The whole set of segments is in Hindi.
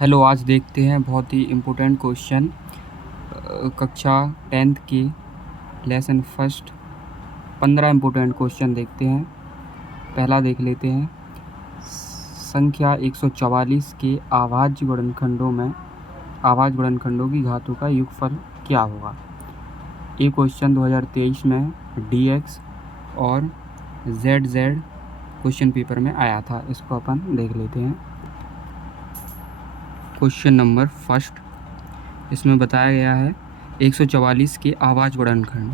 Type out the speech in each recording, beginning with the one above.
हेलो, आज देखते हैं बहुत ही इम्पोर्टेंट क्वेश्चन कक्षा 10th के लेसन फर्स्ट 15 इम्पोर्टेंट क्वेश्चन देखते हैं। पहला देख लेते हैं। संख्या 144 के अभाज्य गुणनखंडों की घातों का योगफल क्या होगा। ये क्वेश्चन 2023 में DX और ZZ क्वेश्चन पेपर में आया था। इसको अपन देख लेते हैं। क्वेश्चन नंबर फर्स्ट, इसमें बताया गया है 144 के अभाज्य गुणनखंड।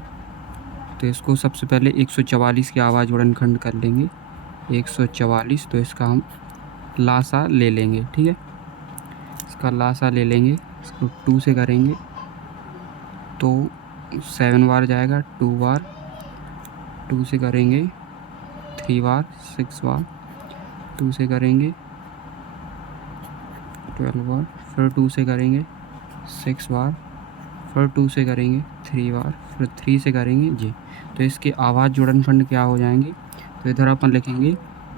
तो इसको सबसे पहले 144 के अभाज्य गुणनखंड कर लेंगे। 144, तो इसका हम लासा ले लेंगे। ठीक है, इसका लासा ले लेंगे। इसको 2 से करेंगे तो 7 बार जाएगा, 2 बार, 2 से करेंगे 3 बार, 6 बार, 2 से करेंगे 12 बार, फिर 2 से करेंगे 6 बार, फिर 2 से करेंगे 3 बार, फिर 3 से करेंगे जी। तो इसके अभाज्य गुणनखंड क्या हो जाएंगे। तो इधर अपन लिखेंगे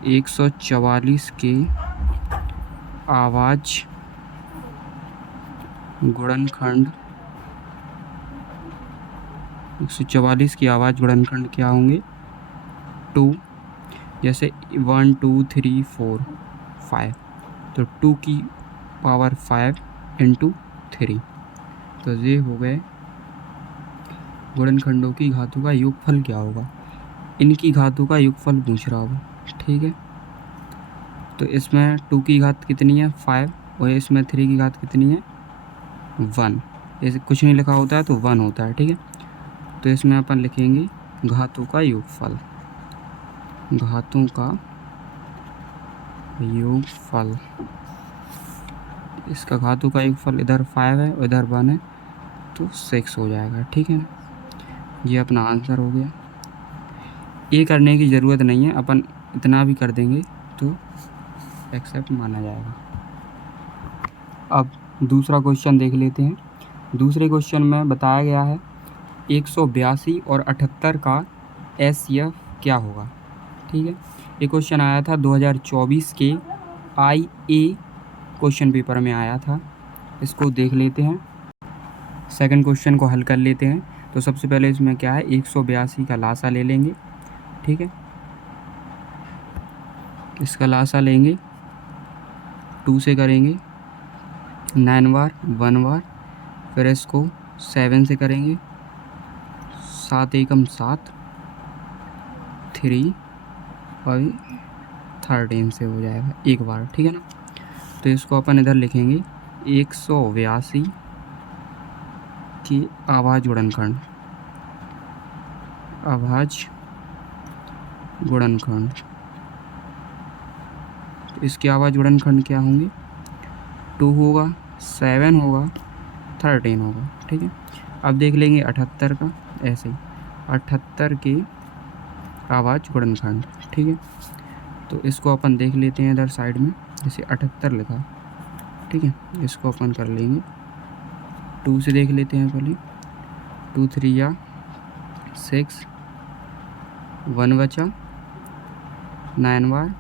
144 के अभाज्य गुणनखंड। 144 के अभाज्य गुणनखंड क्या होंगे, 2। जैसे 1 2 3 4 5, तो 2 की पावर 5 इंटू 3, तो ये हो गए गुणनखंडों की घातों का योगफल क्या होगा। इनकी घातों का योगफल पूछ रहा होगा। ठीक है, तो इसमें 2 की घात कितनी है, 5, और इसमें 3 की घात कितनी है, 1। ऐसे कुछ नहीं लिखा होता है तो 1 होता है। ठीक है, तो इसमें अपन लिखेंगे घातों का योगफल। घातों का योगफल, इसका घातों का योगफल इधर 5 है, इधर 1 है, तो 6 हो जाएगा। ठीक है ना, ये अपना आंसर हो गया। ये करने की ज़रूरत नहीं है, अपन इतना भी कर देंगे तो एक्सेप्ट माना जाएगा। अब दूसरा क्वेश्चन देख लेते हैं। दूसरे क्वेश्चन में बताया गया है 182 और 78 का HCF क्या होगा। ठीक है, ये क्वेश्चन आया था 2024 के IA क्वेश्चन पेपर में आया था। इसको देख लेते हैं। सेकंड क्वेश्चन को हल कर लेते हैं। तो सबसे पहले इसमें क्या है, 182 का लासा ले लेंगे। ठीक है, इसका लासा लेंगे, 2 से करेंगे 9 बार, 1 बार, फिर इसको 7 से करेंगे, 7 एकम 7, 3 और 13 से हो जाएगा एक बार। ठीक है ना, तो इसको अपन इधर लिखेंगे 182 की अभाज्य गुणनखंड। अभाज्य गुणनखंड, तो इसके अभाज्य गुणनखंड क्या होंगे, 2 होगा, 7 होगा, 13 होगा। ठीक है, अब देख लेंगे 78 का। ऐसे ही 78 के अभाज्य गुणनखंड। ठीक है, तो इसको अपन देख लेते हैं इधर साइड में, जैसे 78 लिखा। ठीक है, इसको अपन कर लेंगे 2 से देख लेते हैं पहले। 2 3 या 6, 1 बचा, 9 बार।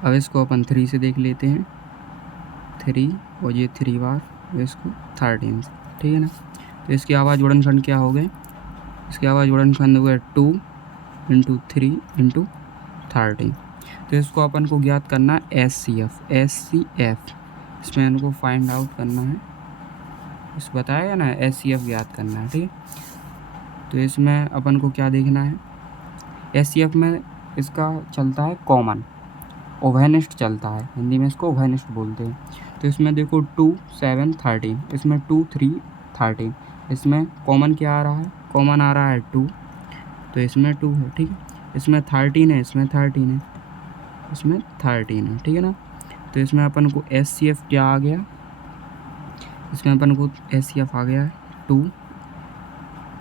अब इसको अपन 3 से देख लेते हैं, 3 और ये 3 बार, इसको 13 से। ठीक है ना, तो इसके अभाज्य गुणनखंड क्या हो गए, इसके अभाज्य गुणनखंड हो गए 2 इंटू 3 इंटू 13। तो इसको अपन को ज्ञात करना है SCF। इसमें इनको फाइंड आउट करना है, इस बताया ना SCF ज्ञात करना है। ठीक है, तो इसमें अपन को क्या देखना है, SCF में इसका चलता है कॉमन, ओवरनिस्ट चलता है, हिंदी में इसको ओवरनिस्ट बोलते हैं। तो इसमें देखो 2 7 13, इसमें 2 3 13, इसमें कॉमन क्या आ रहा है, कॉमन आ रहा है 2, तो इसमें 2 है। ठीक है, इसमें 13 है, इसमें 13 है, इसमें 13 है। ठीक है ना, तो इसमें अपन को SCF क्या आ गया, इसमें अपन को SCF आ गया है 2,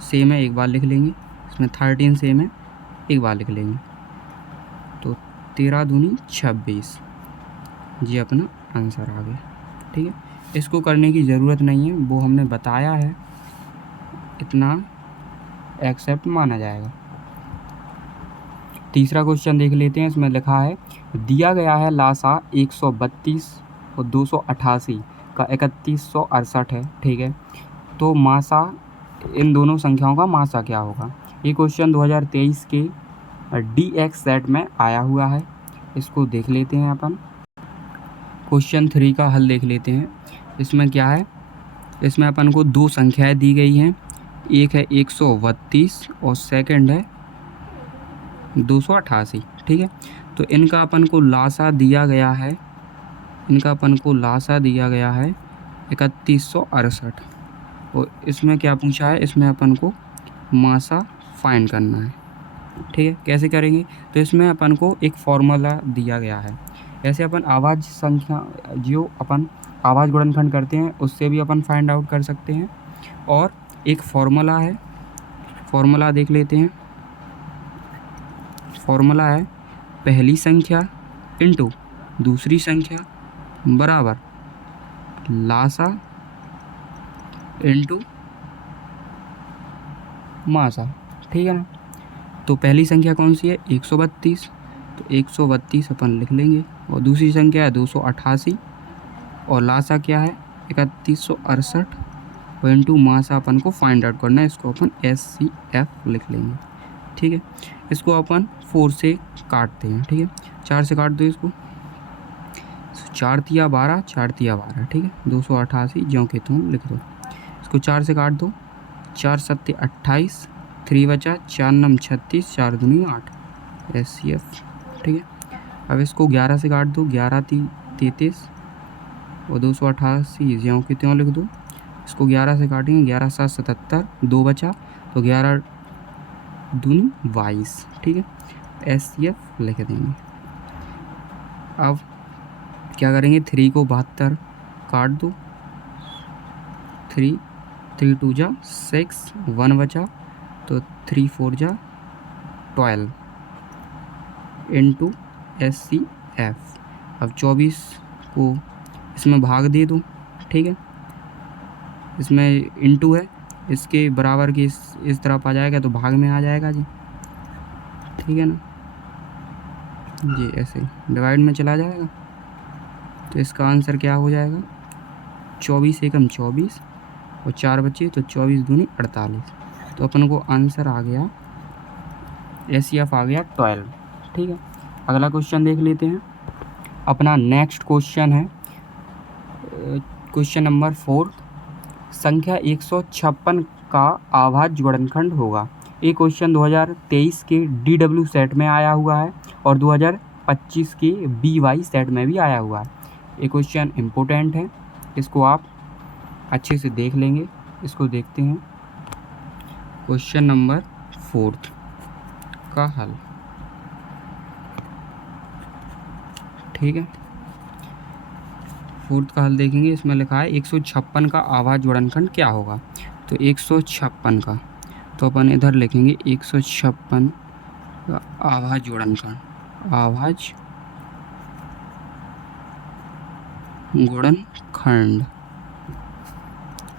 सेम है एक बार लिख लेंगे, इसमें 13 सेम है एक बार लिख लेंगे, तो 13 दूनी 26, ये अपना आंसर आ गया। ठीक है, इसको करने की ज़रूरत नहीं है, वो हमने बताया है, इतना एक्सेप्ट माना जाएगा। तीसरा क्वेश्चन देख लेते हैं। इसमें लिखा है दिया गया है लासा 132 और 288 का 3168 है, ठीक है। तो मासा, इन दोनों संख्याओं का मासा क्या होगा। ये क्वेश्चन 2023 के DX सेट में आया हुआ है। इसको देख लेते हैं अपन। क्वेश्चन 3 का हल देख लेते हैं। इसमें क्या है, इसमें अपन को दो संख्याएं दी गई हैं, एक है 132 और सेकंड है 288, ठीक है। तो इनका अपन को लासा दिया गया है, 3168 और इसमें क्या पूछा है, इसमें अपन को मासा फाइंड करना है, ठीक है। कैसे करेंगे, तो इसमें अपन को एक फॉर्मूला दिया गया है। ऐसे अपन आवाज़ संख्या, जो अपन आवाज़ गुणनखंड करते हैं उससे भी अपन फाइंड आउट कर सकते हैं। और एक फॉर्मूला है, फॉर्मूला देख लेते हैं। फॉर्मूला है पहली संख्या इंटू दूसरी संख्या बराबर लासा इंटू मासा, ठीक है ना। तो पहली संख्या कौन सी है, 132, तो 132 अपन लिख लेंगे। और दूसरी संख्या है 288 और लासा क्या है 3168 और इंटू मासा अपन को फाइंड आउट करना है। इसको अपन SCF लिख लेंगे, ठीक है। इसको अपन 4 से काटते हैं, ठीक है। 4 से काट दो इसको, 4 तिया 12, 4 तिया 12, ठीक है। 288 ज्यों के त्यों लिख दो। इसको 4 से काट दो, 4 सत्ते 28, 3 बचा, 4 नम 36, 4 दूनी 8, SCF, ठीक है। अब इसको 11 से काट दो, 11 33 और 288 ज्यों के त्यों लिख दो। इसको 11 से काटेंगे, 11 7 77, 2 बचा, तो 11 दूनी 22, ठीक है। SCF लिख देंगे। अब क्या करेंगे, 3 को 72 काट दो, 3 2 जा 6, 1 बचा, तो 3 4 जा 12 इंटू SCF। अब 24 को इसमें भाग दे दो, ठीक है। इसमें इंटू है, इसके बराबर की इस तरफ आ जाएगा तो भाग में आ जाएगा जी, ठीक है ना जी। ऐसे डिवाइड में चला जाएगा, तो इसका आंसर क्या हो जाएगा, 24 एकम 24 और 4 बचे, तो 24 दूनी 48। तो अपन को आंसर आ गया, SCF आ गया 12, ठीक है। अगला क्वेश्चन देख लेते हैं। अपना नेक्स्ट क्वेश्चन है क्वेश्चन नंबर 4। संख्या 156 का अभाज्य गुणनखंड होगा। ये क्वेश्चन 2023 के DW सेट में आया हुआ है और 2025 के BY सेट में भी आया हुआ है। ये क्वेश्चन इम्पोर्टेंट है, इसको आप अच्छे से देख लेंगे। इसको देखते हैं। क्वेश्चन नंबर 4 का हल, ठीक है। 4 का हल देखेंगे। इसमें लिखा है 156 का अभाज्य गुणनखंड क्या होगा। तो 156 का, तो अपन इधर लिखेंगे 156 का अभाज्य गुणनखंड, अभाज्य गुणनखंड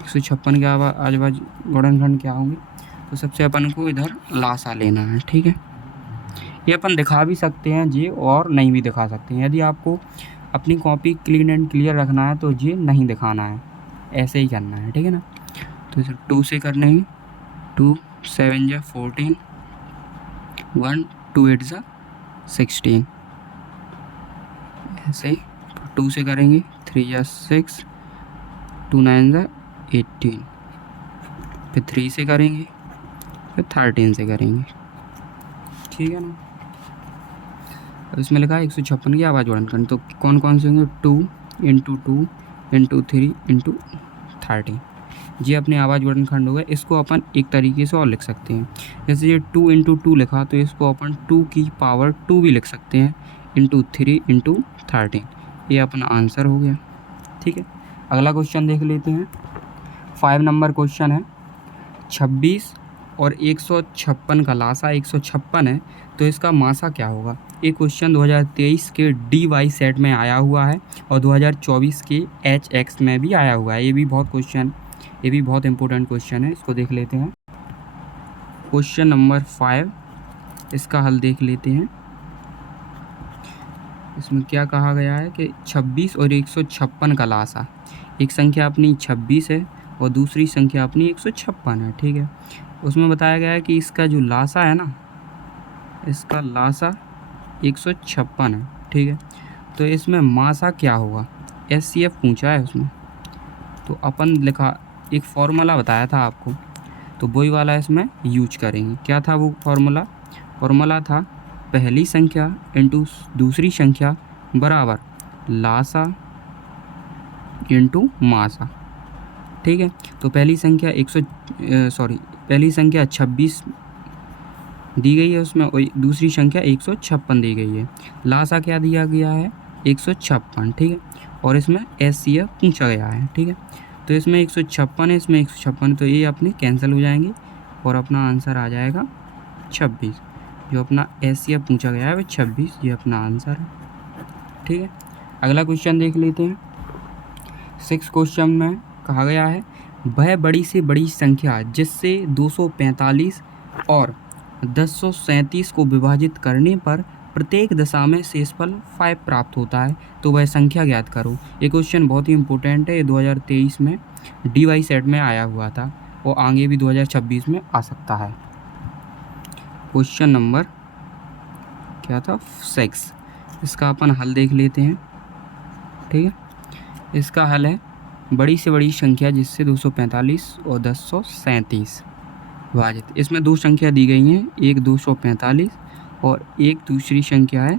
156 के अभाज्य गुणनखंड क्या होंगे। तो सबसे अपन को इधर लासा लेना है, ठीक है। ये अपन दिखा भी सकते हैं जी और नहीं भी दिखा सकते हैं। यदि आपको अपनी कॉपी क्लीन एंड क्लियर रखना है तो ये नहीं दिखाना है, ऐसे ही करना है, ठीक है ना। तो इसे 2 से करने हैं, 2 7 जा 14, 1 2 8 जा 16, ऐसे 2 से करेंगे, 3 जा 6, 2 9 जा 18, फिर 3 से करेंगे, फिर 13 से करेंगे, ठीक है ना। अब इसमें लिखा है 156 की अभाज्य गुणनखंड, तो कौन कौन से होंगे, 2 इंटू 2 इंटू 3 इंटू 13, ये अपने अभाज्य गुणनखंड हो गए। इसको अपन एक तरीके से और लिख सकते हैं, जैसे ये 2 इंटू 2 लिखा तो इसको अपन 2 की पावर 2 भी लिख सकते हैं, इंटू 3 इंटू 13। ये अपना आंसर हो गया, ठीक है। अगला क्वेश्चन देख लेते हैं। 5 नंबर क्वेश्चन है। 26 और 156 का लासा 156 है, तो इसका मासा क्या होगा। ये क्वेश्चन 2023 के DY सेट में आया हुआ है और 2024 के HX में भी आया हुआ है। ये भी बहुत इंपॉर्टेंट क्वेश्चन है, इसको देख लेते हैं। क्वेश्चन नंबर 5 इसका हल देख लेते हैं। इसमें क्या कहा गया है कि 26 और 156 का लासा, एक संख्या अपनी 26 है और दूसरी संख्या अपनी 156 है, ठीक है। उसमें बताया गया है कि इसका जो लासा है ना, इसका लासा 156 है, ठीक है। तो इसमें मासा क्या होगा, SCF पूछा है उसमें। तो अपन लिखा, एक फॉर्मूला बताया था आपको, तो वही वाला इसमें यूज करेंगे। क्या था वो फॉर्मूला था पहली संख्या इंटू दूसरी संख्या बराबर लासा इंटू मासा, ठीक है। तो पहली संख्या पहली संख्या 26 दी गई है उसमें, और दूसरी संख्या 156 दी गई है। लासा क्या दिया गया है, 156, ठीक है। और इसमें SCF पूछा गया है, ठीक है। तो इसमें 156 है, इसमें 156, तो ये अपने कैंसिल हो जाएंगे और अपना आंसर आ जाएगा 26। जो अपना SCF पूछा गया है वो 26, ये अपना आंसर है, ठीक है। अगला क्वेश्चन देख लेते हैं। 6 क्वेश्चन में कहा गया है वह बड़ी से बड़ी संख्या जिससे 245 और 1037 को विभाजित करने पर प्रत्येक दशा में शेषफल 5 प्राप्त होता है, तो वह संख्या ज्ञात करो। ये क्वेश्चन बहुत ही इंपॉर्टेंट है, ये 2023 में DY सेट में आया हुआ था और आगे भी 2026 में आ सकता है। क्वेश्चन नंबर क्या था, 6। इसका अपन हल देख लेते हैं, ठीक है। इसका हल है बड़ी से बड़ी संख्या जिससे 245 और 1037 विभाजित। इसमें दो संख्या दी गई हैं, एक 245 और एक दूसरी संख्या है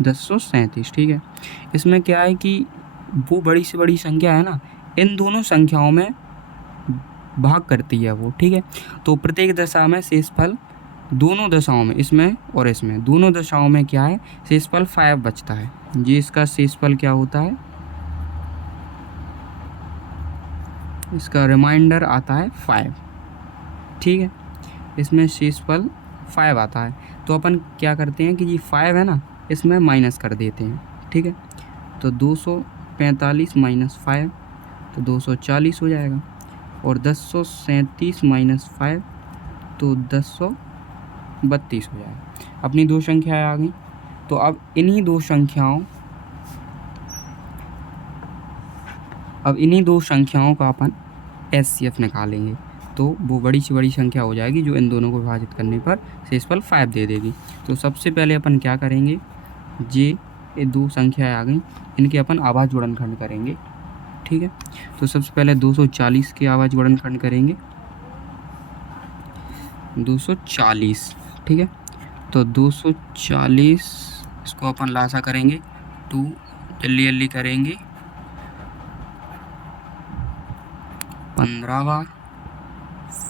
1037, ठीक है। इसमें क्या है कि वो बड़ी से बड़ी संख्या है ना, इन दोनों संख्याओं में भाग करती है वो, ठीक है। तो प्रत्येक दशा में शेषफल दोनों दशाओं में, इसमें और इसमें दोनों दशाओं में क्या है, शेषफल 5 बचता है। ये इसका शेषफल क्या होता है, इसका रिमाइंडर आता है 5, ठीक है। इसमें शेषफल 5 आता है, तो अपन क्या करते हैं कि ये 5 है ना, इसमें माइनस कर देते हैं, ठीक है। तो 245 माइनस 5 तो 240 हो जाएगा, और 1037 माइनस 5 तो 1032 हो जाएगा। अपनी दो संख्याएं आ गई। तो अब इन्हीं दो संख्याओं का अपन SCF निकालेंगे, तो वो बड़ी से बड़ी संख्या हो जाएगी जो इन दोनों को विभाजित करने पर शेषफल 5 दे देगी। तो सबसे पहले अपन क्या करेंगे, ये दो संख्याएं आ गई, इनके अपन आवाज़ गुणनखंड करेंगे, ठीक है। तो सबसे पहले 240 के आवाज़ गुणनखंड करेंगे, 240, ठीक है। तो 240 इसको अपन लासा करेंगे 2, जल्दी जल्दी करेंगे 15 बार,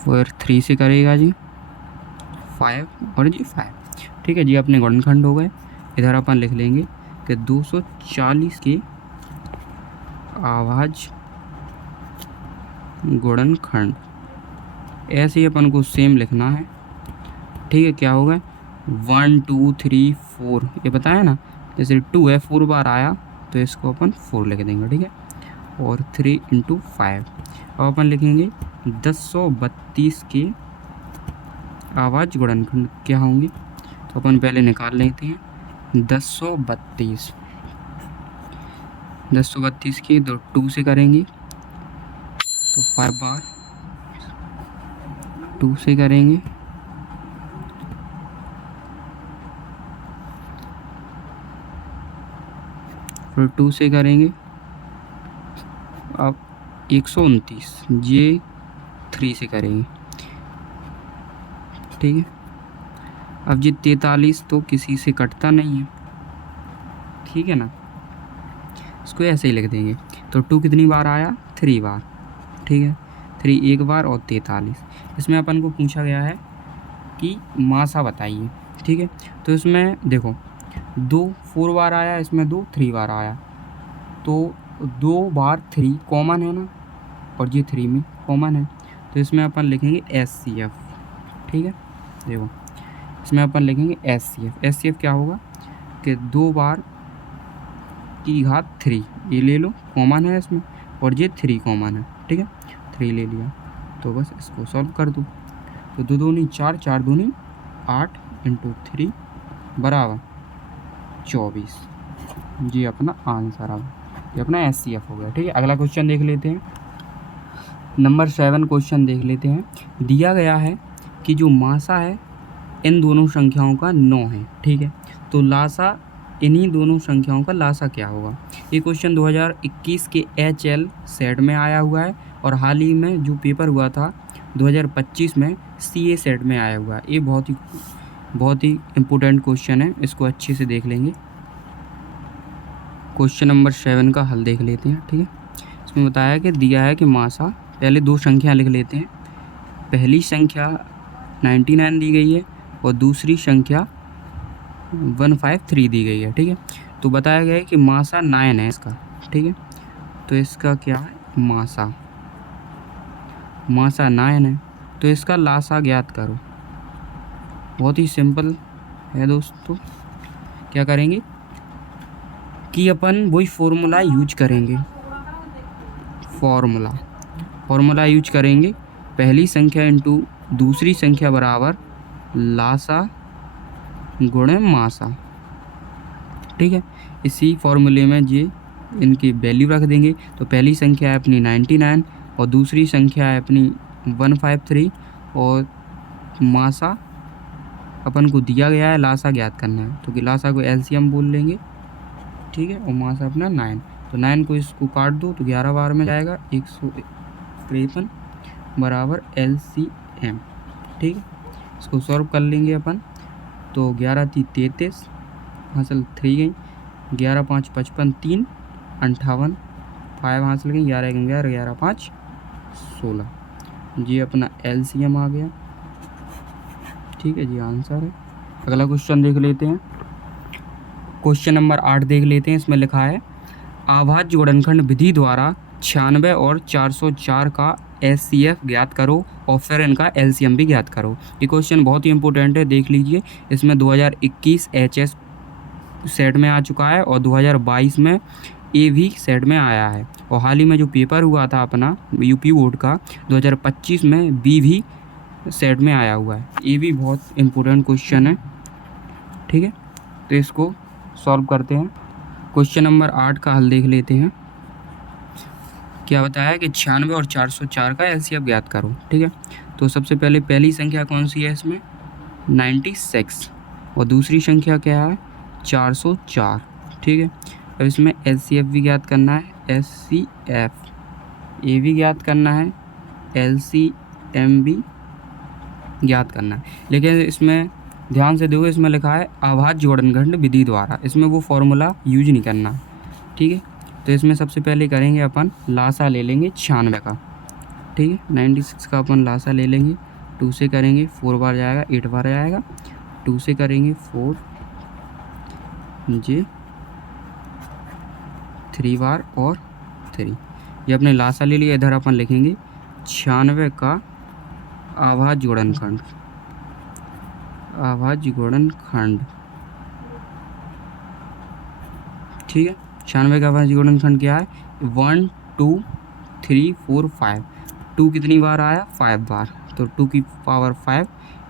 फिर 3 से करेगा जी 5 और जी 5, ठीक है जी। अपने गुणनखंड हो गए। इधर अपन लिख लेंगे कि 240 की आवाज़ गुणनखंड, ऐसे ही अपन को सेम लिखना है, ठीक है। क्या होगा 1 2 3 4, ये बताया ना, जैसे 2 है 4 बार आया तो इसको अपन 4 लिख देंगे, ठीक है। और 3 × 5, अब अपन लिखेंगे 1032 की आवाज़ गुणनखंड क्या होंगे, तो अपन पहले निकाल लेते हैं 1032 की तो 2 से करेंगे तो 5 बार, 2 से करेंगे फिर 2 से करेंगे, अब 129, ये 3 से करेंगे, ठीक है। अब ये 43 तो किसी से कटता नहीं है, ठीक है ना, इसको ऐसे ही लिख देंगे। तो 2 कितनी बार आया, 3 बार, ठीक है। 3 एक बार और 43। इसमें अपन को पूछा गया है कि मासा बताइए, ठीक है। तो इसमें देखो 2 4 बार आया, इसमें 2 3 बार आया, तो 2 बार 3 कॉमन है ना, और ये 3 में कॉमन है, तो इसमें अपन लिखेंगे SCF, ठीक है। देखो इसमें अपन लिखेंगे SCF क्या होगा कि 2 बार की घात 3, ये ले लो कॉमन है इसमें, और ये 3 कॉमन है, ठीक है। 3 ले लिया, तो बस इसको सॉल्व कर दो। तो 2 दूनी 4, 4 दूनी 8, इंटू 3 बराबर 24। ये अपना आंसर अब ये अपना SCF हो गया। ठीक है, अगला क्वेश्चन देख लेते हैं। नंबर 7 क्वेश्चन देख लेते हैं। दिया गया है कि जो मासा है इन दोनों संख्याओं का 9 है। ठीक है, तो लासा इन्हीं दोनों संख्याओं का लासा क्या होगा। ये क्वेश्चन 2021 के HL सेट में आया हुआ है और हाल ही में जो पेपर हुआ था 2025 में CA सेट में आया हुआ है। ये बहुत ही इम्पोर्टेंट क्वेश्चन है, इसको अच्छे से देख लेंगे। क्वेश्चन नंबर 7 का हल देख लेते हैं। ठीक है, इसमें बताया कि दिया है कि मासा, पहले दो संख्या लिख लेते हैं। पहली संख्या 99 दी गई है और दूसरी संख्या 153 दी गई है। ठीक है, तो बताया गया है कि मासा 9 है इसका। ठीक है, तो इसका क्या है, मासा 9 है, तो इसका लासा ज्ञात करो। बहुत ही सिंपल है दोस्तों। क्या करेंगे कि अपन वही फॉर्मूला यूज करेंगे। फॉर्मूला यूज करेंगे, पहली संख्या इंटू दूसरी संख्या बराबर लासा गुणे मासा। ठीक है, इसी फॉर्मूले में ये इनकी वैल्यू रख देंगे। तो पहली संख्या है अपनी 99 और दूसरी संख्या है अपनी 153 और मासा अपन को दिया गया है, लासा ज्ञात करना है। तो कि लासा को LCM बोल लेंगे। ठीक है, और मासा अपना 9, तो 9 को इसको काट दो तो 11 बार में जाएगा 153 बराबर LCM। ठीक है, इसको सॉल्व कर लेंगे अपन। तो 11 × 3 = 33, हासिल 3 गई, 11 × 5 = 55, 3 58, 5 हासिल गई, 11 × 11, 11 × 5 = 16। ये अपना LCM आ गया। ठीक है जी, आंसर है। अगला क्वेश्चन देख लेते हैं। क्वेश्चन नंबर 8 देख लेते हैं। इसमें लिखा है अभाज्य गुणनखंड विधि द्वारा 96 और 404 का SCF ज्ञात करो और फिर इनका LCM भी ज्ञात करो। ये क्वेश्चन बहुत ही इंपॉर्टेंट है, देख लीजिए। इसमें 2021 HS सेट में आ चुका है और 2022 में AV सेट में आया है और हाल ही में जो पेपर हुआ था अपना UP बोर्ड का 2025 में BV सेट में आया हुआ है। ये भी बहुत इम्पोर्टेंट क्वेश्चन है। ठीक है, तो इसको सॉल्व करते हैं। क्वेश्चन नंबर 8 का हल देख लेते हैं। क्या बताया है कि 96 और 404 का LCM ज्ञात करो। ठीक है, तो सबसे पहले पहली संख्या कौन सी है इसमें, 96 और दूसरी संख्या क्या है, 404। ठीक है, अब इसमें LCF भी ज्ञात करना है, SCF ये भी ज्ञात करना है, LCM भी ज्ञात करना है। लेकिन इसमें ध्यान से देखो, इसमें लिखा है अभाज्य गुणनखंड विधि द्वारा, इसमें वो फॉर्मूला यूज नहीं करना। ठीक है, तो इसमें सबसे पहले करेंगे अपन लासा ले लेंगे 96 का। ठीक है, 96 का अपन लासा ले लेंगे। 2 से करेंगे 4 बार जाएगा, 8 बार जाएगा। 2 से करेंगे 4 जे 3 बार और 3। ये अपने लासा ले लिया। इधर अपन लिखेंगे 96 का अभाज्य गुणनखंड। ठीक है, 96 का अभाज्य गुणनखंड क्या है, 1 2 3 4 5। 2 कितनी बार आया, 5 बार, तो 2 की पावर 5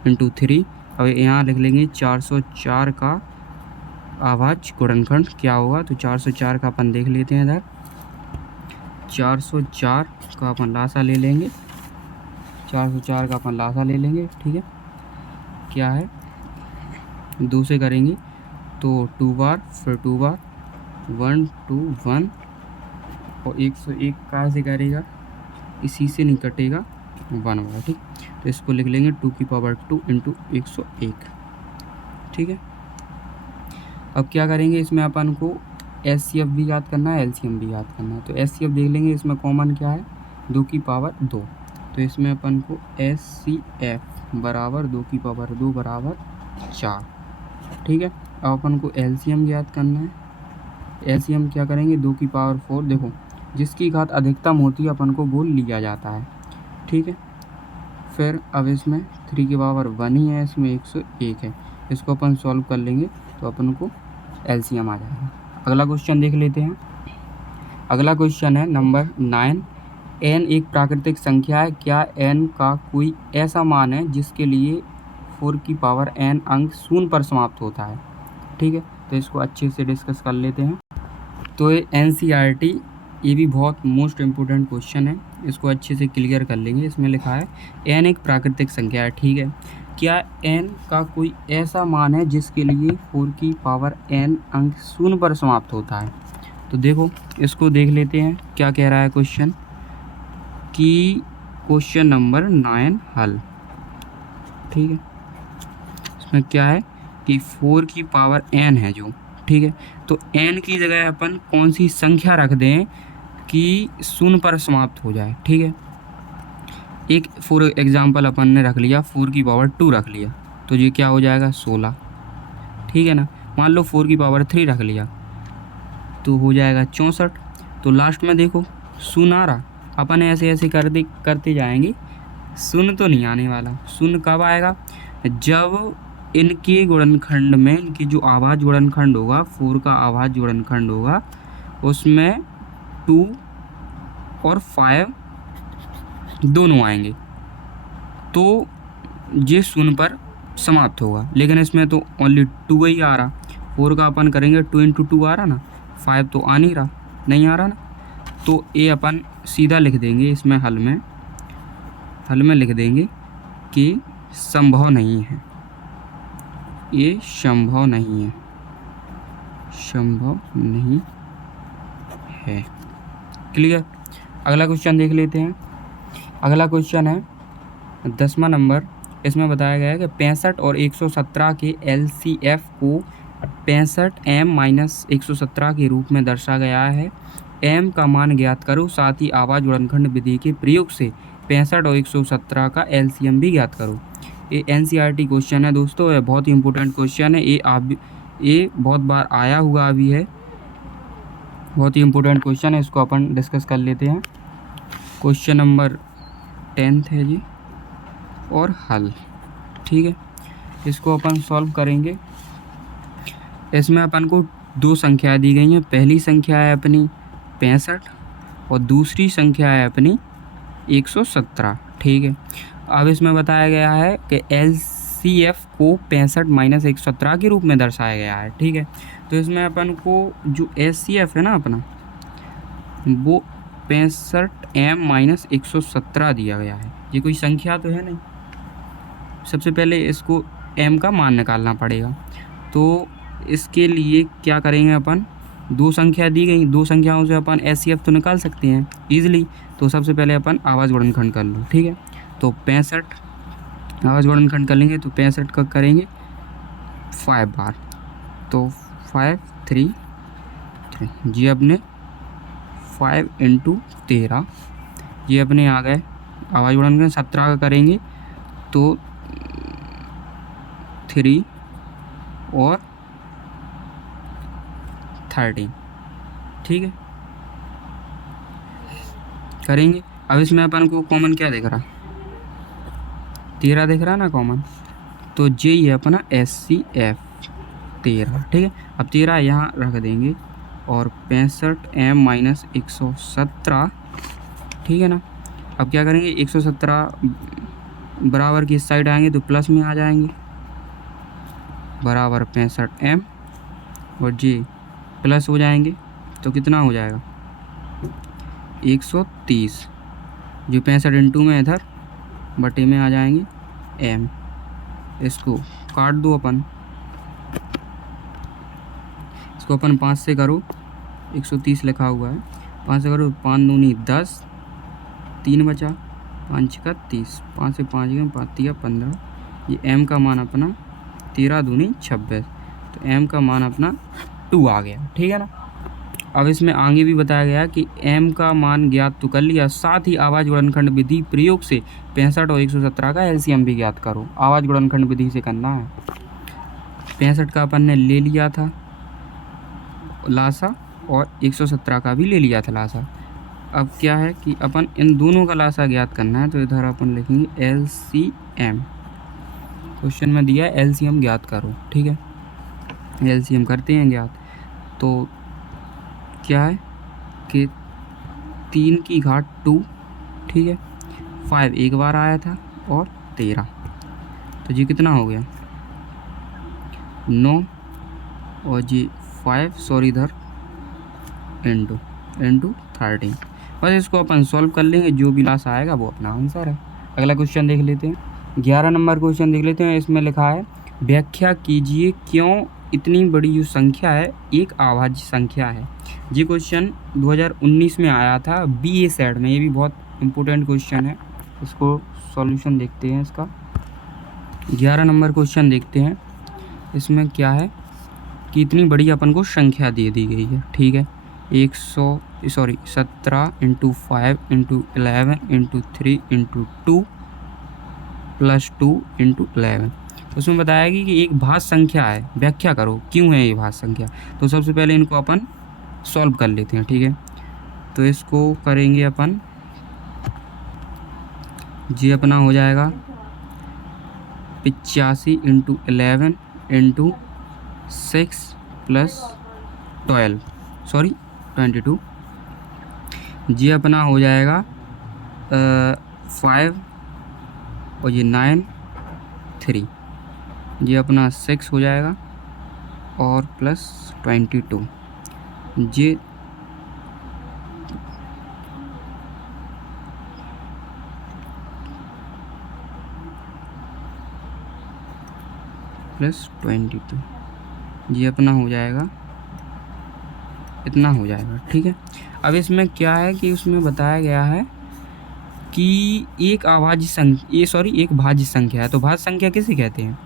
× 3। अब यहाँ लिख लेंगे 404 का अभाज्य गुणनखंड क्या होगा। तो 404 का अपन देख लेते हैं। इधर 404 का अपन लासा ले लेंगे। 404 का अपन लासा ले लेंगे। ठीक है, क्या है, 2 से करेंगे तो 2 बार, फिर 2 बार, 1 2 1 और 101 कहाँ से करेगा, इसी से नहीं कटेगा, 1 बार। ठीक, तो इसको लिख लेंगे 2 की पावर 2 × 101। ठीक है, अब क्या करेंगे, इसमें अपन को SCF भी याद करना है, LCM भी याद करना है। तो SCF देख लेंगे, इसमें कॉमन क्या है, 2 की पावर 2। तो इसमें अपन को SCF बराबर 2 की पावर 2 बराबर 4। ठीक है, अब अपन को LCM याद करना है। LCM क्या करेंगे, 2 की पावर 4। देखो, जिसकी घात अधिकतम होती है अपन को वो लिया जाता है। ठीक है, फिर अब इसमें 3 की पावर 1 ही है, इसमें 101 है। इसको अपन सॉल्व कर लेंगे तो अपन को LCM आ जाएगा। अगला क्वेश्चन देख लेते हैं। अगला क्वेश्चन है नंबर 9। n एक प्राकृतिक संख्या है, क्या n का कोई ऐसा मान है जिसके लिए 4 की पावर n अंक शून्य पर समाप्त होता है। ठीक है, तो इसको अच्छे से डिस्कस कर लेते हैं। तो ये NCERT ये भी बहुत मोस्ट इम्पोर्टेंट क्वेश्चन है, इसको अच्छे से क्लियर कर लेंगे। इसमें लिखा है n एक प्राकृतिक संख्या है। ठीक है, क्या n का कोई ऐसा मान है जिसके लिए 4 की पावर n अंक शून्य पर समाप्त होता है? तो देखो इसको देख लेते हैं क्या कह रहा है क्वेश्चन, कि क्वेश्चन नंबर 9 हल। ठीक है, इसमें क्या है कि 4 की पावर n है जो, ठीक है, तो n की जगह अपन कौन सी संख्या रख दें कि शून्य पर समाप्त हो जाए। ठीक है, एक फॉर एग्जांपल अपन ने रख लिया 4 की पावर 2 रख लिया, तो ये क्या हो जाएगा 16। ठीक है ना, मान लो 4 की पावर 3 रख लिया तो हो जाएगा 64। तो लास्ट में देखो शून्य आ रहा, अपन ऐसे ऐसे करते जाएंगे, शून्य तो नहीं आने वाला। शून्य कब आएगा? जब इनके गुणनखंड में, इनकी जो आवाज़ गुणनखंड होगा, 4 का आवाज़ गुणनखंड होगा, उसमें 2 और 5 दोनों आएंगे तो ये शून्य पर समाप्त होगा। लेकिन इसमें तो ओनली 2 ही आ रहा, 4 का अपन करेंगे 2 × 2 आ रहा ना, 5 तो आ नहीं रहा, नहीं आ रहा ना, तो ये अपन सीधा लिख देंगे इसमें हल में लिख देंगे कि संभव नहीं है, ये संभव नहीं है, संभव नहीं है। क्लियर? अगला क्वेश्चन देख लेते हैं। अगला क्वेश्चन है 10वां नंबर। इसमें बताया गया है कि 65 और 117 के LCF को 65m-117 के रूप में दर्शाया गया है। m का मान ज्ञात करो, साथ ही आवाज़ गुणनखंड विधि के प्रयोग से 65 और 117 का LCM भी ज्ञात करो। ये NCERT क्वेश्चन है दोस्तों, ये बहुत ही इंपॉर्टेंट क्वेश्चन है। ये बहुत बार आया हुआ भी है, बहुत ही इंपॉर्टेंट क्वेश्चन है, इसको अपन डिस्कस कर लेते हैं। क्वेश्चन नंबर 10 है जी, और हल। ठीक है, इसको अपन सॉल्व करेंगे। इसमें अपन को 2 संख्या दी गई हैं। पहली संख्या है अपनी 65 और दूसरी संख्या है अपनी 117। ठीक है, अब इसमें बताया गया है कि LCF को 65 - 117 के रूप में दर्शाया गया है। ठीक है, तो इसमें अपन को जो LCF है ना अपना, वो 65m - 117 दिया गया है। ये कोई संख्या तो है नहीं, सबसे पहले इसको m का मान निकालना पड़ेगा। तो इसके लिए क्या करेंगे अपन, 2 संख्या दी गई, 2 संख्याओं से अपन LCF तो निकाल सकते हैं ईजिली। तो सबसे पहले अपन आवाज़ गुणनखंड कर लो। ठीक है, तो 65 आवाज़ गुणनखंड कर लेंगे, तो 65 का करेंगे 5 बार, तो 5 3 3 जी अपने 5 × 13 ये अपने आ गए। आवाज़ गुणनखंड 17 का करेंगे तो 3 और 13। ठीक है, करेंगे। अब इसमें अपन को कॉमन क्या दिख रहा, 13 दिख रहा ना कॉमन, तो ये है अपना SCF 13। ठीक है, अब 13 यहाँ रख देंगे और 65m - 117। ठीक है ना, अब क्या करेंगे, 117 बराबर की इस साइड आएंगे तो प्लस में आ जाएंगे, बराबर 65m, और जी प्लस हो जाएंगे तो कितना हो जाएगा 130, जो 65 × में इधर बटे में आ जाएंगे m। इसको काट दो अपन, इसको अपन 5 से करो, 130 लिखा हुआ है, 5 से करो, 5 दूनी 10, 3 बचा, 5 छक्का 30, 5 से 5 गए 5 तिया 15। ये m का मान अपना 13 दूनी 26, तो m का मान अपना 2 आ गया। ठीक है ना, अब इसमें आगे भी बताया गया कि m का मान ज्ञात तो कर लिया, साथ ही आवाज़ गुणनखंड विधि प्रयोग से 65 और 117 का LCM भी ज्ञात करो। आवाज़ गुणनखंड विधि से करना है। 65 का अपन ने ले लिया था लासा, और 117 का भी ले लिया था लासा। अब क्या है कि अपन इन दोनों का लासा ज्ञात करना है, तो इधर अपन लिखेंगे LCM। क्वेश्चन में दिया है LCM ज्ञात करो। ठीक है, LCM करते हैं ज्ञात। तो क्या है कि 3 की घात 2, ठीक है, 5 एक बार आया था और 13, तो ये कितना हो गया 9 और जी 5 सॉरी इधर इंटू 13। बस इसको अपन सॉल्व कर लेंगे, जो भी लास्ट आएगा वो अपना आंसर है। अगला क्वेश्चन देख लेते हैं, 11 नंबर क्वेश्चन देख लेते हैं। इसमें लिखा है व्याख्या कीजिए क्यों इतनी बड़ी जो संख्या है एक अभाज्य संख्या है। ये क्वेश्चन 2019 में आया था BA सेट में, ये भी बहुत इम्पोर्टेंट क्वेश्चन है। इसको सॉल्यूशन देखते हैं इसका। 11 नंबर क्वेश्चन देखते हैं। इसमें क्या है कि इतनी बड़ी अपन को संख्या दे दी गई है, ठीक है। 17 into 5 into 11 into 3 into 2 plus 2 into 11। उसमें बताया कि एक भाज्य संख्या है, व्याख्या करो क्यों है ये भाज्य संख्या। तो सबसे पहले इनको अपन सॉल्व कर लेते हैं, ठीक है। तो इसको करेंगे अपन, जी अपना हो जाएगा 85 इंटू 11 इंटू 6 प्लस 22 जी अपना हो जाएगा 5 और ये 9 3 जी अपना 6 हो जाएगा और प्लस 22 जी प्लस 22 ये अपना हो जाएगा, इतना हो जाएगा, ठीक है। अब इसमें क्या है कि उसमें बताया गया है कि एक अभाज्य संख्या एक भाज्य संख्या है। तो भाज्य संख्या किसे कहते हैं,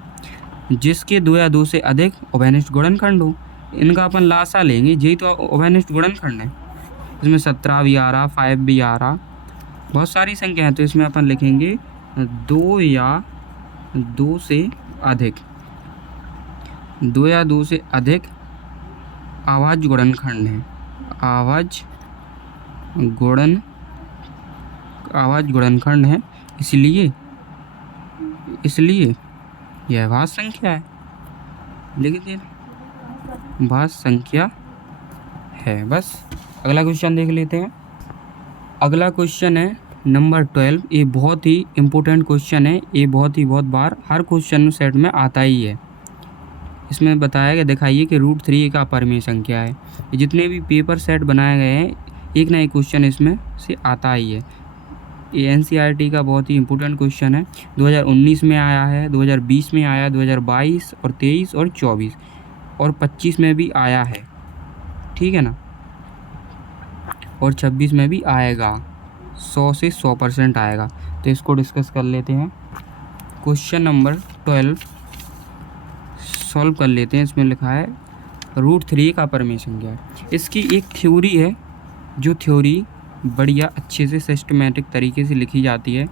जिसके 2 या 2 से अधिक उभयनिष्ठ गुणनखंड हो। इनका अपन लासा लेंगे, यही तो उभयनिष्ठ गुणनखंड है। इसमें 17 भी आ रहा, 5 भी आ रहा, बहुत सारी संख्या है। तो इसमें अपन लिखेंगे 2 या 2 से अधिक, 2 या 2 से अधिक अभाज्य गुणनखंड है। अभाज्य गुणनखंड है, इसलिए यह भाज्य संख्या है। लिख दिया, भाज्य संख्या है। बस अगला क्वेश्चन देख लेते हैं। अगला क्वेश्चन है नंबर 12। ये बहुत ही इम्पोर्टेंट क्वेश्चन है, ये बहुत बार हर क्वेश्चन सेट में आता ही है। इसमें बताया गया, दिखाइए कि √3 एक अपरिमेय संख्या है। जितने भी पेपर सेट बनाए गए हैं एक ना एक क्वेश्चन इसमें से आता ही है। ये NCERT का बहुत ही इम्पोर्टेंट क्वेश्चन है। 2019 में आया है, 2020 में आया, 2022 और 23 और 24 और 25 में भी आया है, ठीक है ना, और 26 में भी आएगा। 100 से 100% आएगा। तो इसको डिस्कस कर लेते हैं। क्वेश्चन नंबर 12 सॉल्व कर लेते हैं। इसमें लिखा है √3 का अपरिमेय संख्या है। इसकी एक थ्योरी है, जो थ्योरी बढ़िया अच्छे से सिस्टमेटिक तरीके से लिखी जाती है।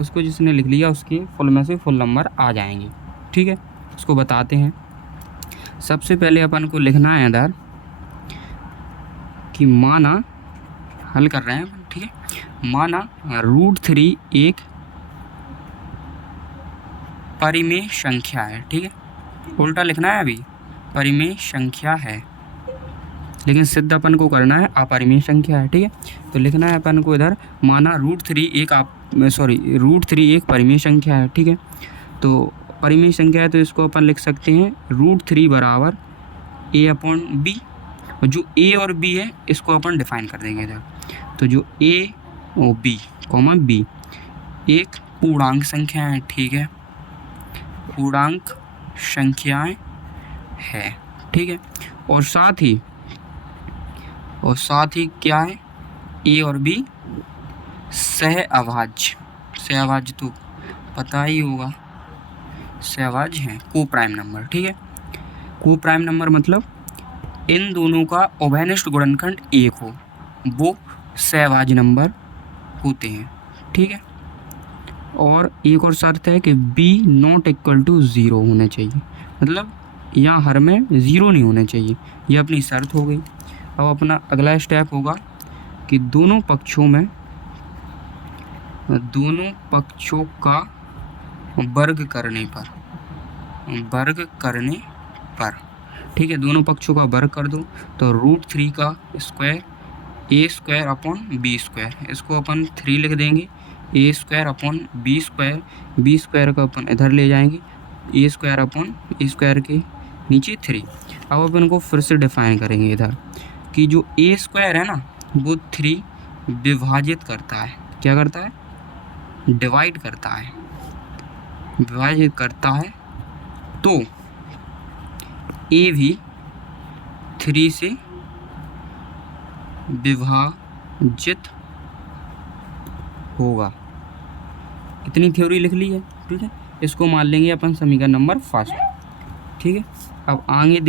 उसको जिसने लिख लिया उसके फुल में से फुल नंबर आ जाएंगे, ठीक है। उसको बताते हैं। सबसे पहले अपन को लिखना है इधर कि माना, हल कर रहे हैं, ठीक है। माना √3 एक परिमेय संख्या है, ठीक है। उल्टा लिखना है, अभी परिमेय संख्या है, लेकिन सिद्ध अपन को करना है अपरिमेय संख्या है, ठीक है। तो लिखना है अपन को इधर, माना √3 एक परिमेय संख्या है, ठीक है। तो परिमेय संख्या है तो इसको अपन लिख सकते हैं √3 बराबर a/b, और जो a और b है इसको अपन डिफाइन कर देंगे इधर। तो जो a और b, b एक पूर्णांक संख्या है, ठीक है, पूर्णांक संख्याएं है, ठीक है। और साथ ही क्या है, a और b सहअभाज्य तो पता ही होगा, सहअभाज्य है, को प्राइम नंबर, ठीक है। को प्राइम नंबर मतलब इन दोनों का उभयनिष्ठ गुणनखंड 1 हो, वो सहअभाज्य नंबर होते हैं, ठीक है। और एक और शर्त है कि b ≠ 0 होना चाहिए, मतलब यहाँ हर में 0 नहीं होना चाहिए। ये अपनी शर्त हो गई। अब अपना अगला स्टेप होगा कि दोनों पक्षों का वर्ग करने पर, ठीक है, दोनों पक्षों का वर्ग कर दो। तो √3 का स्क्वायर a² अपॉन b², इसको अपन 3 लिख देंगे। ए स्क्वायर अपॉन बी स्क्वायर को अपन इधर ले जाएंगे, ए स्क्वायर अपॉन ए स्क्वायर के नीचे 3। अब अपन को फिर से डिफाइन करेंगे इधर कि जो ए स्क्वायर है ना वो 3 विभाजित करता है, क्या करता है, डिवाइड करता है, विभाजित करता है, तो ए भी 3 से विभाजित होगा। इतनी थ्योरी लिख ली है, ठीक है। इसको मान लेंगे अपन समीकरण नंबर फर्स्ट, ठीक है। अब आगे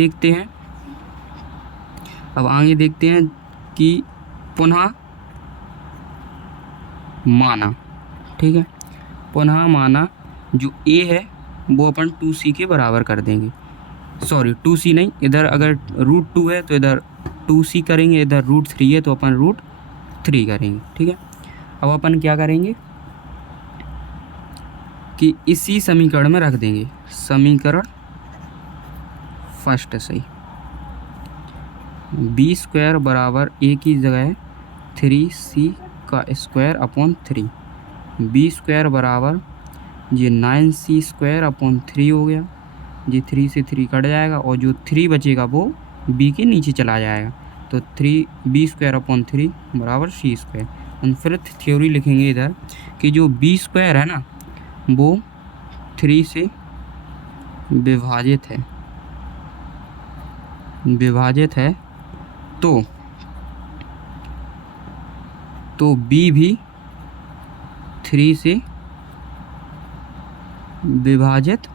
देखते हैं कि पुनः माना, ठीक है, पुनः माना जो a है वो अपन 2c के बराबर कर देंगे, सॉरी 2c नहीं, इधर अगर √2 है तो इधर 2c करेंगे, इधर √3 है तो अपन √3 करेंगे, ठीक है। अब अपन क्या करेंगे कि इसी समीकरण में रख देंगे, समीकरण फर्स्ट से बी स्क्वायर बराबर ए की जगह 3c का स्क्वायर अपॉन 3, बी स्क्वायर बराबर ये 9c स्क्वायर अपॉन 3 हो गया, ये 3 से 3 कट जाएगा और जो 3 बचेगा वो b के नीचे चला जाएगा, तो 3 बी स्क्वायर अपॉन 3 बराबर c स्क्वायर। और फिर थ्योरी लिखेंगे इधर कि जो बी स्क्वायर है ना वो 3 से विभाजित है, तो b भी 3 से विभाजित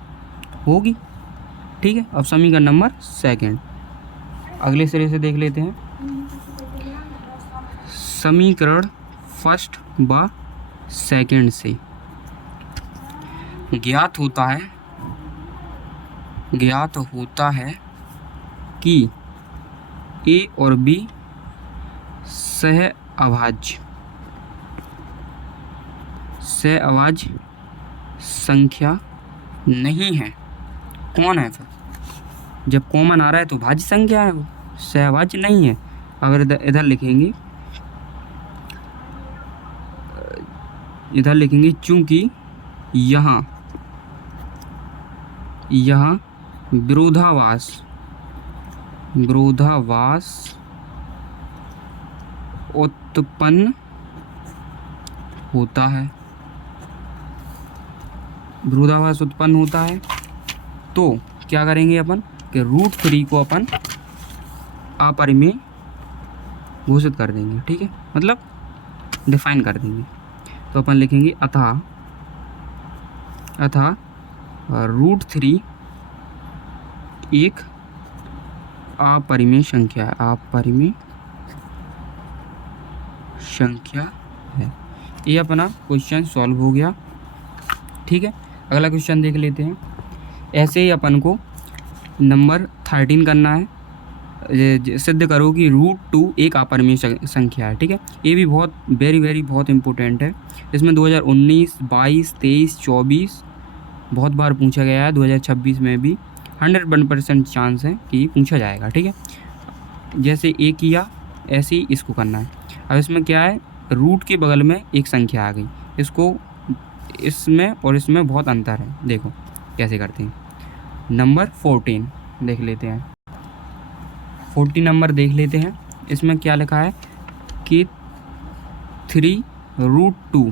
होगी, ठीक है। अब समीकरण नंबर सेकंड अगले सिरे से देख लेते हैं। समीकरण फर्स्ट व सेकंड से ज्ञात होता है कि a और b सहअभाज्य संख्या नहीं है। कौन है फिर, जब कॉमन आ रहा है तो भाज्य संख्या है, वो सहअभाज्य नहीं है। अगर इधर लिखेंगे चूंकि यहाँ विरोधाभास उत्पन्न होता है, तो क्या करेंगे अपन कि √3 को अपन अपरिमेय घोषित कर देंगे, ठीक है, मतलब डिफाइन कर देंगे। तो अपन लिखेंगे अतः √3 एक अपरिमेय संख्या है। ये अपना क्वेश्चन सॉल्व हो गया, ठीक है। अगला क्वेश्चन देख लेते हैं। ऐसे ही अपन को नंबर 13 करना है, सिद्ध करो कि √2 एक अपरिमेय संख्या है, ठीक है। ये भी बहुत बहुत इम्पोर्टेंट है। इसमें 2019, 22, 23, 24 बहुत बार पूछा गया है, 2026 में भी 100% चांस है कि पूछा जाएगा, ठीक है। जैसे ए किया ऐसे ही इसको करना है। अब इसमें क्या है, रूट के बगल में एक संख्या आ गई, इसमें और इसमें बहुत अंतर है। देखो कैसे करते हैं। नंबर 14 देख लेते हैं, 40 नंबर देख लेते हैं। इसमें क्या लिखा है कि 3√2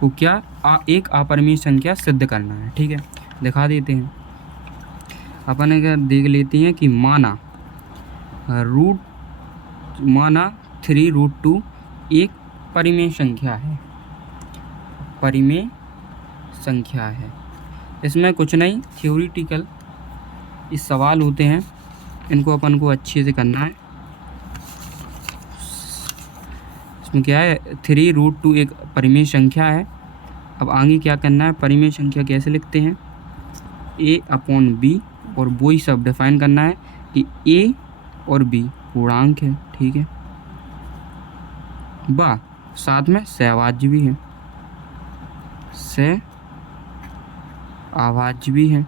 को क्या एक अपरिमेय संख्या सिद्ध करना है, ठीक है। दिखा देते हैं। अपन अगर देख लेते हैं कि माना 3√2 एक परिमेय संख्या है। इसमें कुछ नहीं, थ्योरेटिकल इस सवाल होते हैं, इनको अपन को अच्छे से करना है। इसमें क्या है, 3√2 एक परिमेय संख्या है। अब आगे क्या करना है, परिमेय संख्या कैसे लिखते हैं, a/b, और वही सब डिफाइन करना है कि a और b पूर्णांक है, ठीक है। साथ में सहअभाज्य भी है,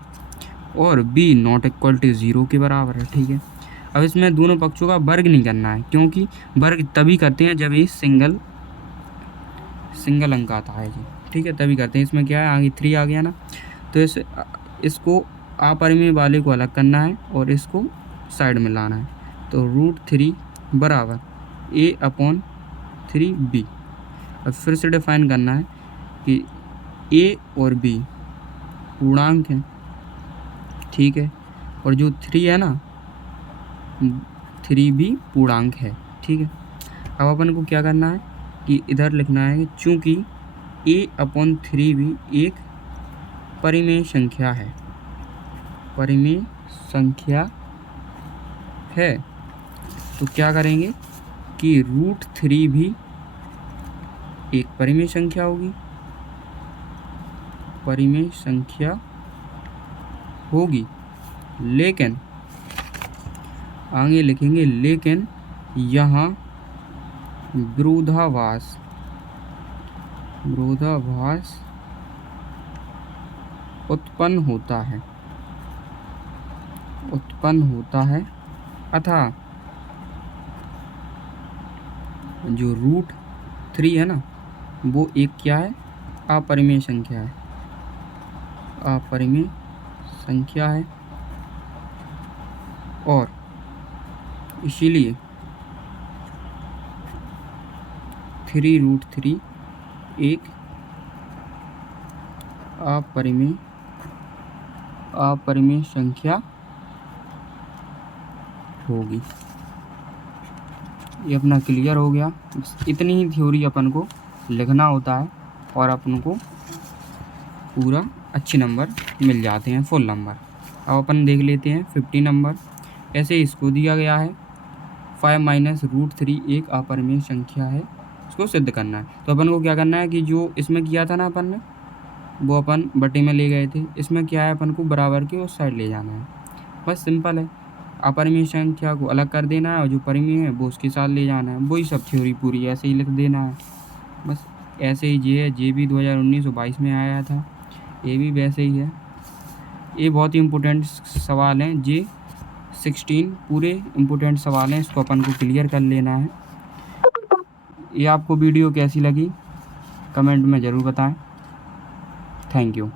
और b ≠ 0 के बराबर है, ठीक है। अब इसमें दोनों पक्षों का वर्ग नहीं करना है, क्योंकि वर्ग तभी करते हैं जब ये सिंगल अंक आता है जी, ठीक है, तभी करते हैं। इसमें क्या है, आगे 3 आ गया ना, तो इसको अपरिमेय वाले को अलग करना है और इसको साइड में लाना है। तो √3 बराबर a/3b। अब फिर से डिफाइन करना है कि a और b पूर्णांक हैं, ठीक है, और जो 3 है ना, 3 भी पूर्णांक है, ठीक है। अब अपन को क्या करना है कि इधर लिखना है कि चूँकि a/3 भी एक परिमेय संख्या है, परिमेय संख्या है, तो क्या करेंगे कि √3 भी एक परिमेय संख्या होगी, परिमेय संख्या होगी, लेकिन आगे लिखेंगे लेकिन यहाँ विरोधाभास उत्पन्न होता है अतः जो √3 है ना, वो एक क्या है, अपरिमेय संख्या है, अपरिमेय संख्या है, और इसीलिए 3√3 एक अपरिमेय संख्या होगी। ये अपना क्लियर हो गया। इतनी ही थ्योरी अपन को लिखना होता है और अपन को पूरा अच्छे नंबर मिल जाते हैं, फुल नंबर। अब अपन देख लेते हैं 50 नंबर। ऐसे इसको दिया गया है 5 - √3 एक अपरिमेय संख्या है, इसको सिद्ध करना है। तो अपन को क्या करना है कि जो इसमें किया था ना अपन ने, वो अपन बटे में ले गए थे, इसमें क्या है, अपन को बराबर के उस साइड ले जाना है, बस सिंपल है। अपरिमेय संख्या को अलग कर देना है और जो परिमेय है वो उसके साथ ले जाना है, वही सब थ्योरी पूरी ऐसे ही लिख देना है, बस ऐसे ही। जे है, जे भी 2019-22 में आया था, ये भी वैसे ही है। ये बहुत ही इम्पोर्टेंट सवाल हैं, जे 16 पूरे इम्पोर्टेंट सवाल हैं, इसको अपन को क्लियर कर लेना है। ये आपको वीडियो कैसी लगी कमेंट में ज़रूर बताएं। Thank you.